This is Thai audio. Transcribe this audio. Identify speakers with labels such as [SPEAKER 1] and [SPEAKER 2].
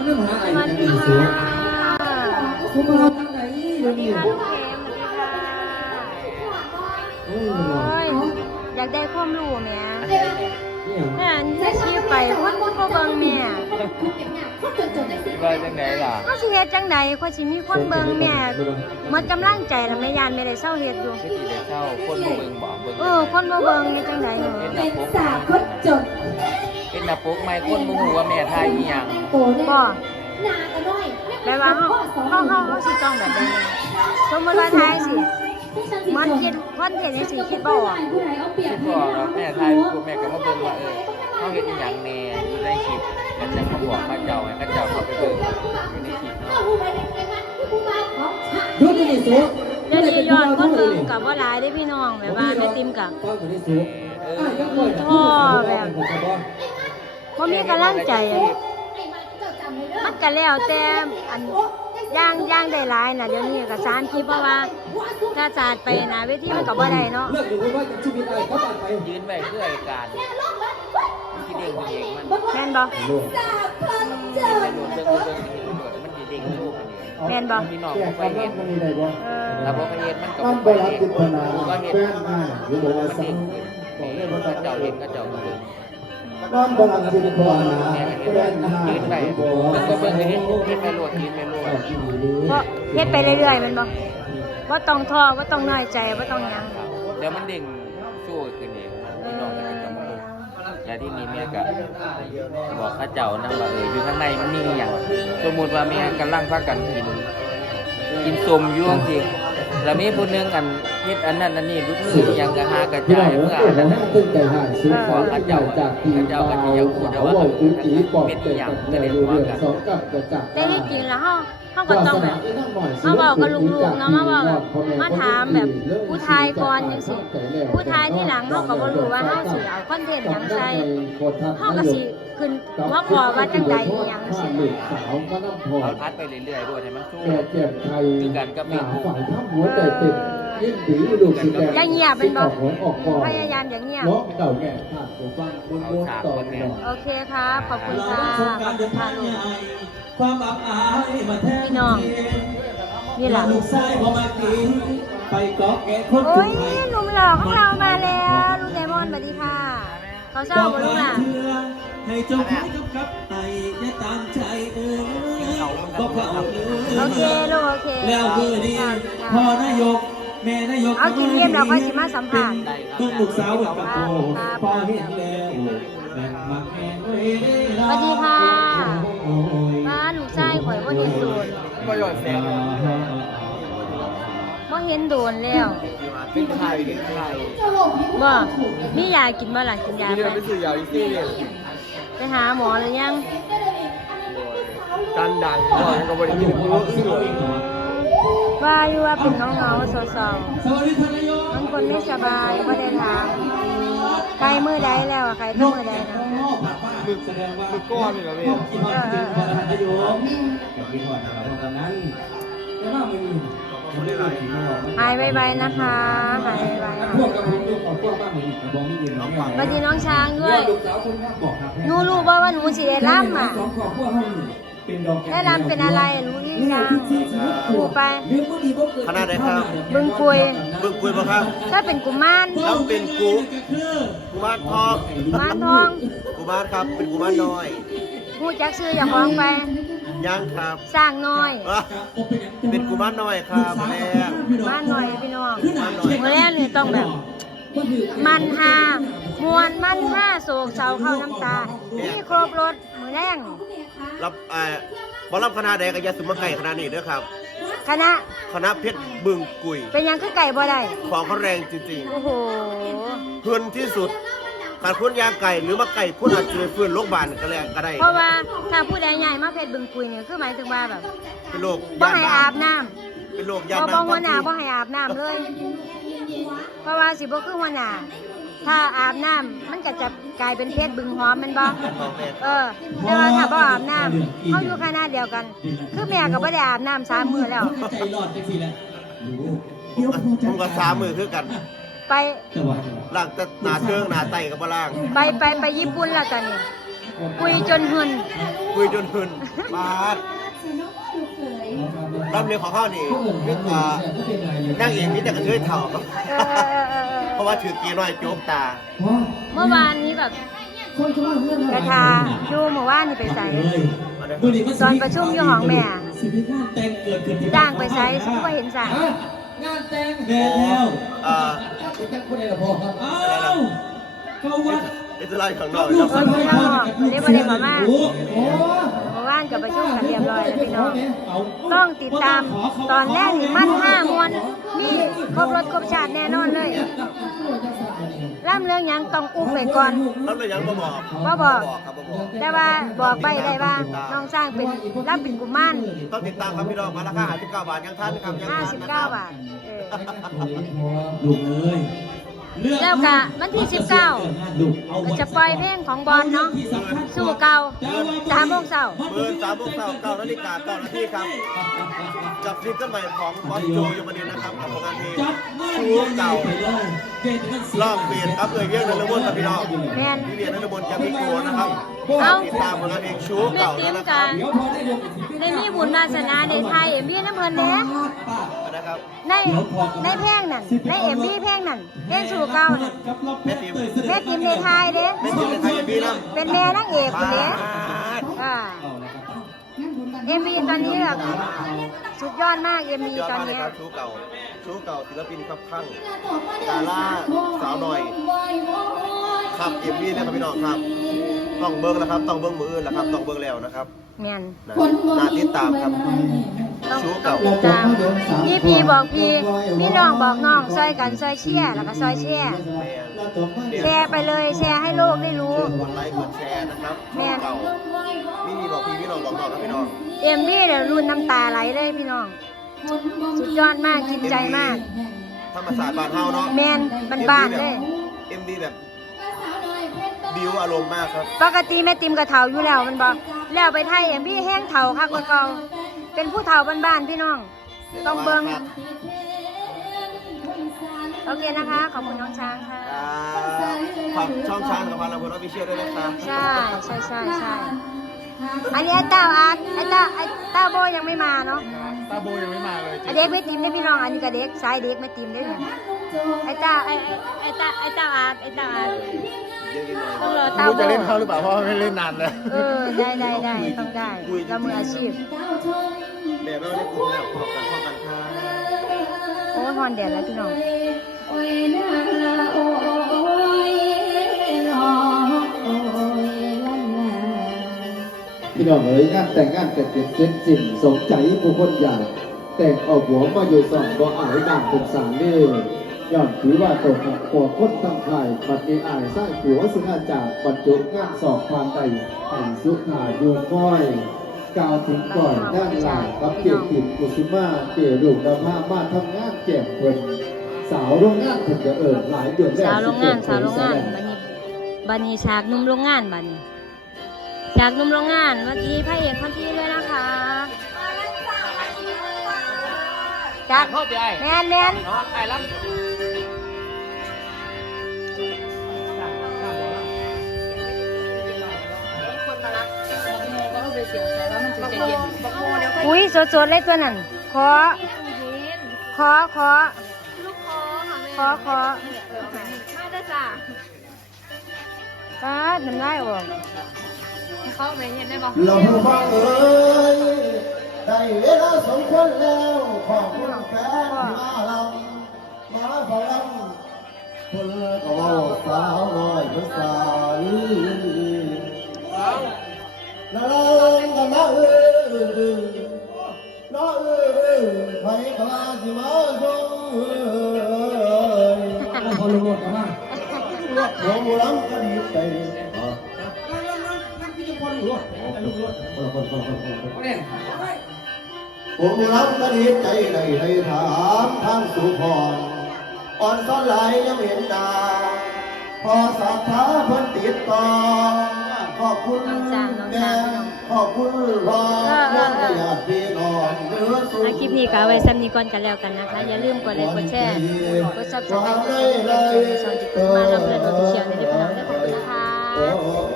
[SPEAKER 1] เรื่องหาไอ้
[SPEAKER 2] สวัสดี
[SPEAKER 1] เสือ
[SPEAKER 2] ค่ะ
[SPEAKER 1] คุณมาทางไหน
[SPEAKER 2] ส
[SPEAKER 1] เดี๋
[SPEAKER 2] วั
[SPEAKER 1] ยว
[SPEAKER 2] สดี
[SPEAKER 1] นี้
[SPEAKER 2] ค่ะลูกเข็มสวัสดีค่ะ
[SPEAKER 1] โอ้
[SPEAKER 2] โอ้ยอยากได้ความรู้แม่แม่จะชี้ไปคนเขาเบิ่งแม่
[SPEAKER 3] ว่าจังไหนล่ะ
[SPEAKER 2] เขาสิเฮ็ดจังใดเขาสิมีคนเบิ่งแม่หมดกำลังใจแล้วแม่ยานไม่ได้เศร้าเฮ็ดอยู่
[SPEAKER 3] คือสิได้เช่าคนมาเบิ่งบ่เบิ่ง
[SPEAKER 2] คนบ่เบิ่งนี่จังใดเนาะ
[SPEAKER 4] เป็นสาวคนจน
[SPEAKER 3] เป็นหน้าปกไม่คนบ่ฮู้ว่าแม่ทายอีหยัง
[SPEAKER 4] โตแน่
[SPEAKER 2] บ่
[SPEAKER 4] นากันน้อย
[SPEAKER 2] แปลว่าเขาสิต้องแบบใดสมมุติว่าทายสิมันคิดคนเห็นจังซี่คิดบ่ออก
[SPEAKER 4] ผู้ใดเอาเปรียบ
[SPEAKER 3] คือบอกว่าแม่ทายพวกแม่ก็มาเบิ่งว่าเฮาเฮ็ดอีหยังแน่อยู่ในคลิปแล้วจังมาบอกพระเจ้าให้พระเจ้าเข้าไปเบิ่งอยู่ในคลิปเนาะ
[SPEAKER 4] ผู้ใดในวัดผู้บ่าวของฉัน
[SPEAKER 1] ยุดนี่เสือ
[SPEAKER 2] เดี๋ยวนี้ยอดคนเบิ่งกับบ่หลายเด้อพี่น้องแบบว่าแม่ติมกับ
[SPEAKER 1] ฟังคนนี้เสือ
[SPEAKER 2] บ่มีกำลังใจอะมันก็แล้วแต่อันย่างได้หลายน่ะเดี๋ยวนี้ก็สารคิดเพราะว่าถ้าสาดไปนะเวทีมันก็บ่ได้เนาะ
[SPEAKER 1] เลิกอยู่ว่าชีวิตอะไรเขาตัดไป
[SPEAKER 3] ยืนไว้คือไอ้การมันสิเด้งเองมัน
[SPEAKER 2] แม่นบ่
[SPEAKER 4] สาวคนจ
[SPEAKER 3] ไป
[SPEAKER 4] น
[SPEAKER 3] โดนเบิ่งมันสิเด้งอยู่คนเดียว
[SPEAKER 2] แม่นบ่
[SPEAKER 3] พี่น้อง
[SPEAKER 1] แก้
[SPEAKER 3] บ่
[SPEAKER 1] ค
[SPEAKER 3] ไป
[SPEAKER 1] วามรั
[SPEAKER 3] เฮ็
[SPEAKER 1] ก
[SPEAKER 3] ด
[SPEAKER 1] มันมีได้บ่
[SPEAKER 3] แล้วบ่ไปเฮ็ดมันก็
[SPEAKER 1] มัน
[SPEAKER 3] บ่
[SPEAKER 1] บ
[SPEAKER 3] ไป
[SPEAKER 1] รัก
[SPEAKER 3] เฮ็ด
[SPEAKER 1] จิตนา
[SPEAKER 3] ก็เฮ็ด
[SPEAKER 1] แฟนมาหรือบอกว่า
[SPEAKER 3] มัน
[SPEAKER 1] สั
[SPEAKER 3] เด้
[SPEAKER 1] ง
[SPEAKER 3] ง
[SPEAKER 1] บอกเลย
[SPEAKER 3] มั
[SPEAKER 1] ว่าน
[SPEAKER 3] เจ้าเห็นก็เจ้าก็เบิ่ง
[SPEAKER 1] มันบรักจิตนาแฟนมา
[SPEAKER 3] ยืนไป
[SPEAKER 1] หรือบอก
[SPEAKER 3] มันก็
[SPEAKER 1] ว่า
[SPEAKER 3] เบิ่งเฮ็ดไปโลดยืนไปโลด
[SPEAKER 2] เพราะเฮ็ดไปเรื่อยๆแม่นบ่บ่ต้องท้อบ่ต้องน้อยใจบ่ต้องหยัง
[SPEAKER 3] เดี๋ยวมันเด้งสู้ขึ้นเองพี่น้องก็จะมาแล้วที่นี่แม่ก็บอกพระเจ้านะว่าอยู่ข้างในมันมีอย่างสมมุติว่าแม่กำลังพากันกินส้มอยู่จังซี่แล้วมีผู้นึงอันเฮ็ดอันนั้นอันนี้รู้สึกอย่างกะหากระ
[SPEAKER 1] ที่
[SPEAKER 3] จา
[SPEAKER 1] เรา
[SPEAKER 3] ยเมื่อ
[SPEAKER 1] เกิ
[SPEAKER 3] อั
[SPEAKER 1] ด
[SPEAKER 3] นนั้น
[SPEAKER 1] นั้นตึ้งใจหายซื้อของจากที่เจ้าก็จะพูดว่าตื้อจีปอบเตะกับในเรื่องสองกับกระจับ
[SPEAKER 2] แต่ที่จริงแล้วเฮาก็ต้องแบบเฮาเว้ากับลูกๆเนาะมาถามแบบผู้ทายก่อนจังซี่ผู้ทายที่หลังเฮาก็บ่รู้ว่าเฮาสิเอาคอนเทนต์หยังใส่เฮาก็สิขึ้นว่าขอว่าจังใดอีหยังสิ
[SPEAKER 1] สาวก็น้ำพอ
[SPEAKER 3] เราอัดไปเรื่อยๆด้วยให้มันสู้
[SPEAKER 1] แก่เจ็บไทยฝ่ายทับหัวใจเต็มยิ่งดีลูกสิแก่ออกก่อน
[SPEAKER 2] พยายามอย่างเงียบ
[SPEAKER 1] ล้อเต่าแก่ขาดตัวฟังบนต่อแก่
[SPEAKER 2] โอเคครับขอบคุณค่ะขอบคุณค่ะลูก
[SPEAKER 5] ความอับอายมาแทน
[SPEAKER 2] พี่น้องนี่ล่ะ
[SPEAKER 5] ลูกชายพอมากินไปเกาะแกะคน
[SPEAKER 2] โอ้ยหนุ่มหล่อของเรามาแล้วลุงเดมอนสวัสดีค่ะเขาชอบบ่ลูกล่ะ
[SPEAKER 5] ให้เจ้าพี่กับกับไตอย่าตามใจบอกว่าเอา
[SPEAKER 2] โอเคลูกโอเค
[SPEAKER 5] แล้วมือดีพ่อนายกแม่นายก
[SPEAKER 2] เอากินเยี่ยมเราค่อยสิมาสัมภาษณ์
[SPEAKER 5] เพิ่งลูกสาวกับโตพ่อเห็นแล้วแบ่งมาแม่เอ้ย
[SPEAKER 2] สวัสดีค่ะบ้านลูกชายข่อยบ่เห็นโดน
[SPEAKER 3] ก็ยอดแซง
[SPEAKER 2] บ่เห็นโดนแล้ว
[SPEAKER 3] เป็นไข่เป็นไข่
[SPEAKER 2] บ่มียากินบ่ล่ะกินยา
[SPEAKER 3] ที่
[SPEAKER 2] ไป
[SPEAKER 3] เราไปซื้อยาอีซี่เนี่ย
[SPEAKER 2] ไปหาหมอหรือยัง
[SPEAKER 3] การดังก่อนก็บริกินรู้อึ้งเลย
[SPEAKER 2] ว่าอยู่ว่าเป็นเงาๆเศร้า
[SPEAKER 5] สวัสดีท่านนายก
[SPEAKER 2] ๆบางคนไม่สบายบ่ได้ถามใครมื้อใดแล้วอะใครต้องมื้อใดนะ
[SPEAKER 5] มึกแสดงว่า
[SPEAKER 3] คือก้อนนี่เหรอพี่
[SPEAKER 5] กินหอดกินพอแล้วนายก
[SPEAKER 1] กับพี่หอดเราตอนนั้นแต่ว่าไม่มีผมได้หลายที่มาบอก
[SPEAKER 2] หายไวๆนะคะหายไวๆค่ะ
[SPEAKER 1] พวกกับผมพวกบ้านผมบอกนี่ยินน้อง
[SPEAKER 2] สวัสดีน้องช้างด้วย
[SPEAKER 1] ลูกสาวคุณบอกครับ
[SPEAKER 2] หนูรู้บ่ว่าหนูสิได้ร่ำอ่ะ
[SPEAKER 1] สองขอบพวกห้องเป็นดอก
[SPEAKER 2] ได้ร่ำเป็นอะไรรู้หรือยังถูกไป
[SPEAKER 6] คณะใดครับ
[SPEAKER 2] บึงกุย
[SPEAKER 6] บึงกุยบ่ครับ
[SPEAKER 2] ถ้าเป็นกุมาร
[SPEAKER 6] แล้วเป็นกุมารทอง
[SPEAKER 2] กุมารทอง
[SPEAKER 6] กุมารครับ เป็นกุมารน้อย
[SPEAKER 2] ผู้จักชื่ออย่าฟ้องไป
[SPEAKER 6] ยังครับ
[SPEAKER 2] สร้างน้อย
[SPEAKER 6] อ่ะเป็นกุมารน้อยครับแม่
[SPEAKER 2] บ้านหน่อยพี่น้อง
[SPEAKER 6] กุมารน้อย
[SPEAKER 2] เมื่อแรกนี่ต้องแบบ มันหามวนมันห้าโศกเศร้าเข้าน้ำตานี่ครบรถมือแรง
[SPEAKER 6] รับบอลรับคณะใดก็อยาสุมาไก่คณะนี้เด้อครับ
[SPEAKER 2] คณะ
[SPEAKER 6] คณะเพชรบึงกุย
[SPEAKER 2] เป็นหยังคือไก่บ่ได้
[SPEAKER 6] ของเขาแรงจริง
[SPEAKER 2] โอ้โห
[SPEAKER 6] ๆเพื่อนที่สุด การพ้นยาไก่หรือมาไก่พ้นอาจจะเพื่อนโรคบาลก็แล้วก็ได้
[SPEAKER 2] เพราะว่าถ้าผู้ใดใหญ่มาเพชรบึงกุยเนี่ยคือหมายถึงว่าแบบ
[SPEAKER 6] เป็นโรค
[SPEAKER 2] บ่
[SPEAKER 6] ยา
[SPEAKER 2] ให้
[SPEAKER 6] น้
[SPEAKER 2] อาบน้ำ
[SPEAKER 6] ำเป็นโรค
[SPEAKER 2] เพ
[SPEAKER 6] ยา
[SPEAKER 2] ราะ
[SPEAKER 6] น้ำ
[SPEAKER 2] บ่หัวหน้าบ่ให้อาบน้ำเลย เพราะว่าสิบ่คือหัวหน้าถ้าอาบน้ำมันก็จะกลายเป็นเพชรบึงหอมแมันบ่แต่ว่าถ้าบ่อาบน้ำเขาอยู่คณะเดียวกัน คือแม่ก็บ่ได้อาบน้ำ3 มื้อแล้ว
[SPEAKER 5] ใจรอดจังสิแหละ
[SPEAKER 6] ผมก็สามมือคือกัน
[SPEAKER 2] ไป
[SPEAKER 5] จังหวะ
[SPEAKER 6] ล่างแต่หนาเชิงหนาไตกับบ่ล่าง
[SPEAKER 2] ไปญี่ปุ่นแล้วตอนนี้คุยจนหึน
[SPEAKER 6] คุยจนหึนบาด
[SPEAKER 4] ดูเขย
[SPEAKER 6] รอบเรียนของเขานี่นั่งเองมีแต่กระเทยเถ่าครับ
[SPEAKER 2] เออ
[SPEAKER 6] เพราะว่าถือเกียร์น้อยโจกตา
[SPEAKER 2] เมื่อวานนี้แบบกระทาดูเมื่อวานนี่ไปใส่ ตอนประชุมอยู่ห้องแม่
[SPEAKER 5] สิริราชแต่งเกิดขึ้นที่
[SPEAKER 2] จ้างไปใส่ฉันก็เห็นสั่ง
[SPEAKER 1] งานแต่ง
[SPEAKER 5] แม่แล้ว
[SPEAKER 1] แต่งคนเดียวพอครับ
[SPEAKER 5] อ้าวเข้าวัด
[SPEAKER 6] เอสไลด์ข้างนอก
[SPEAKER 5] ลู
[SPEAKER 6] ค
[SPEAKER 5] ก
[SPEAKER 6] รับ
[SPEAKER 5] สะใภ้
[SPEAKER 2] เรียกว่าเรียกมาม่า
[SPEAKER 5] โอ้
[SPEAKER 1] โอ้
[SPEAKER 2] เมื่อวานกับประชุมกันเรียบร้อยแล้วพี่น้อง
[SPEAKER 5] เอา
[SPEAKER 2] ต้องติดตามตอนแรกนี่มัน5 มวนมีครบรถครบชาติแน่นอนเลยล่ำเรื่องหยังต้องอุ้มไปก่อน
[SPEAKER 6] รอบเรียนยังบ่บอก
[SPEAKER 2] บ่บอก
[SPEAKER 6] ครับบ่บอก
[SPEAKER 2] แต่ว่าบอกไปได้ว่าน้องสร้างเป็นรับเป็นกุมาร
[SPEAKER 6] ต้องติดตามครับพี่น้องมาราคา59 บาทยังทันนะครับยังทันนะค
[SPEAKER 2] 59
[SPEAKER 6] รับ
[SPEAKER 2] บาทเออ
[SPEAKER 5] ลูกเอ้ยเลือก
[SPEAKER 2] แล้วก็วันที่
[SPEAKER 5] ลูกเอา
[SPEAKER 2] 19จะปล่อยเพลงของบอลเนาะสู้เก่า3 โมงเช้า
[SPEAKER 6] เบอร์3 โมงเช้า9 นาฬิกา 9 นาทีครับกับซิงเกิลใหม่ของบอสโจยมนินทร์นะครับกับผลงานเพลง
[SPEAKER 5] จับเงิน
[SPEAKER 6] ชูเก่า
[SPEAKER 5] ไปเลยเกณฑ์กันสิ
[SPEAKER 6] รอบเปลี่ยนครับเวียงนรมนครับพี่น้อง
[SPEAKER 2] แม่น
[SPEAKER 6] พี่เวียงนรมนแกมิโกนะครับ
[SPEAKER 2] เอ้า
[SPEAKER 6] ติดตามผลงานเพลงชู
[SPEAKER 2] แม่
[SPEAKER 6] เก่า
[SPEAKER 2] ติ๋ม
[SPEAKER 6] นะค
[SPEAKER 2] กั
[SPEAKER 6] รับ
[SPEAKER 2] นได้มีบุญวาสนาได้ไทยเอ็มวีน้ำเพิ่นเด้
[SPEAKER 6] นะครับ
[SPEAKER 2] ในเพลงนั่นในเอ็มวีเพลงนั่นเพลงสู่เก่านั่น
[SPEAKER 5] กับรอบแม่ติ๋ม
[SPEAKER 2] แม่ติ๋มในไทยเด้
[SPEAKER 6] ไม่ติดในไทยอย่างนี้นะ
[SPEAKER 2] เป็นแม่นางเอกคนเด้อ่าเอ็มวีตอนนี้แบบสุดยอดมากเอ็มวี
[SPEAKER 6] ยอด
[SPEAKER 2] ตอน
[SPEAKER 6] มากเลย
[SPEAKER 2] นี้
[SPEAKER 6] ครับชูเก่าศิลปินครับข้างดาราสาวหน่อยครับเอ็มวีนะครับพี่น้องครับต้องเบิ้งนะครับต้องเบิ้งมืออื่นแล้วครับต้องเบิ้งแล้วนะครับ
[SPEAKER 2] แม่น
[SPEAKER 6] นะน่าติดตามครับ
[SPEAKER 2] ต้อง
[SPEAKER 6] ชูเก่า
[SPEAKER 2] ติดตามมีพี่บอกพี่มีน้องบอกน้องซอยกันซอยเชียร์แล้วก็ซอยเชียร์แชร์ไปเลยแชร์ให้โลกได้รู้
[SPEAKER 6] กดไลค์กดแชร์นะครับชูเก่าพี่บอกพี่น้องบอกน้องครับพี่น้อง
[SPEAKER 2] เอ็มวีเดี๋ยวรุ่นน้ำตาไหลเลยพี่น้อง สุดยอดมากกินใจมาก
[SPEAKER 6] ธรรมศาสตร์บ้านเฮาเนาะ
[SPEAKER 2] แมนบ้านๆเลย
[SPEAKER 6] เอ็มวีแบบบิวอารมณ์มากครับ
[SPEAKER 2] ปกติแม่ติมกับเถาอยู่แล้วมันบอกแล้วไปไทยเอ็มวีแห้งเถาคักกว่าเก่าเป็นผู้เถาบ้านๆพี่น้อง ต้องเบิ่งโอเคนะคะ ขอบคุณน้องช้างค่ะ
[SPEAKER 6] ฝากช่องช้างกับพาราพลออฟฟิเชียลด้วยนะครับ
[SPEAKER 2] ใช่อันนี้ไอ้เต้าอาร์ตไอ้เต้าโบยังไม่มาเนาะ
[SPEAKER 6] ตาโบยังไม่มาเลย
[SPEAKER 2] ไอ้เด็กไม่ติมได้พี่น้องอันนี้กับเด็กสายเด็กไม่ติมได้เนี่ยไอ้เต้าอาร์ตต้องรอเต้าโบ
[SPEAKER 6] จะเล่นเขาหรือเปล่าเพราะไม่เล่นนานแล้ว
[SPEAKER 2] ได้ต้องได้เรามืออาชีพ
[SPEAKER 6] แม่เราได้กลุ่มแล้วขอบกันข้อกันค่ะ
[SPEAKER 2] โอ้ยฮอนแดดแล้วพี่น้อง
[SPEAKER 4] โอ้ยนาโอ้ยนอโอ้ยลันนา
[SPEAKER 1] พี่น้องเอ๋ยงานแต่งงานแต่งเสร็จสิ้นสมใจผู้คนอยากแต่งเอาหัวมาอยู่สองบ่อายบ้านเป็นสามนี่ย้อนถือว่าตกหักปอกคนทำขายบัดนี้อายสร้างผัวสุนาจากบรรจุงานสอบความใดให้สุขาอยู่ก้อยกาวถึงก่อยด้านหลังกับเกียรติกุสุมาเกียรติลูกดำผ้ามาทำงานแก่เพิ่นสาวโรงงานเพิ่นก็หลายเดือนแล้ว
[SPEAKER 2] สาวโรงงานบันนี้ฉากหนุ่มโรงงานบันนี้ฉากหนุ่มโรงงานวันนี้พระเอกคนที่ด้วยนะคะจาก
[SPEAKER 3] โทษดีไอ้
[SPEAKER 2] แมน
[SPEAKER 3] น้องไอ้รับ
[SPEAKER 2] อุ้ยสดๆเลยตัวนั้นขอมาได้จ้ะป้าน้ำลายออกเขาไปเห็นได้บอก
[SPEAKER 1] เราฟังเอ้ยได้เวลาสมควรแล้วของคุณแฟนมาลำมาฟังคนก็ว่าสาวน้อยภาษาน้องกันนะน้องใครก็ว่าสิมาชมพอรู้หมดนะหัวมูลำก็ดีใจผมรับกระดิ่งใจได้ให้ถามทางสุพรอ่อนซ้อนไหลยังเห็นดาพอสัทธาเพิ่นติดต่อขอบคุณแม่ขอบคุณพ่อยังไม่อยากพี่น้องเนื้อสุข
[SPEAKER 2] คลิปนี้ก็เอาไว้ซ้ำนี้ก่อนกันแล้วกันนะคะอย่าลืมกดไลค์กดแชร์กดซับสไครต์กดกระดิ่งกดติดตามช่องจิตติมาลำเพลินออฟฟิเชียลในเด็กน้องได้ขอบคุณนะคะ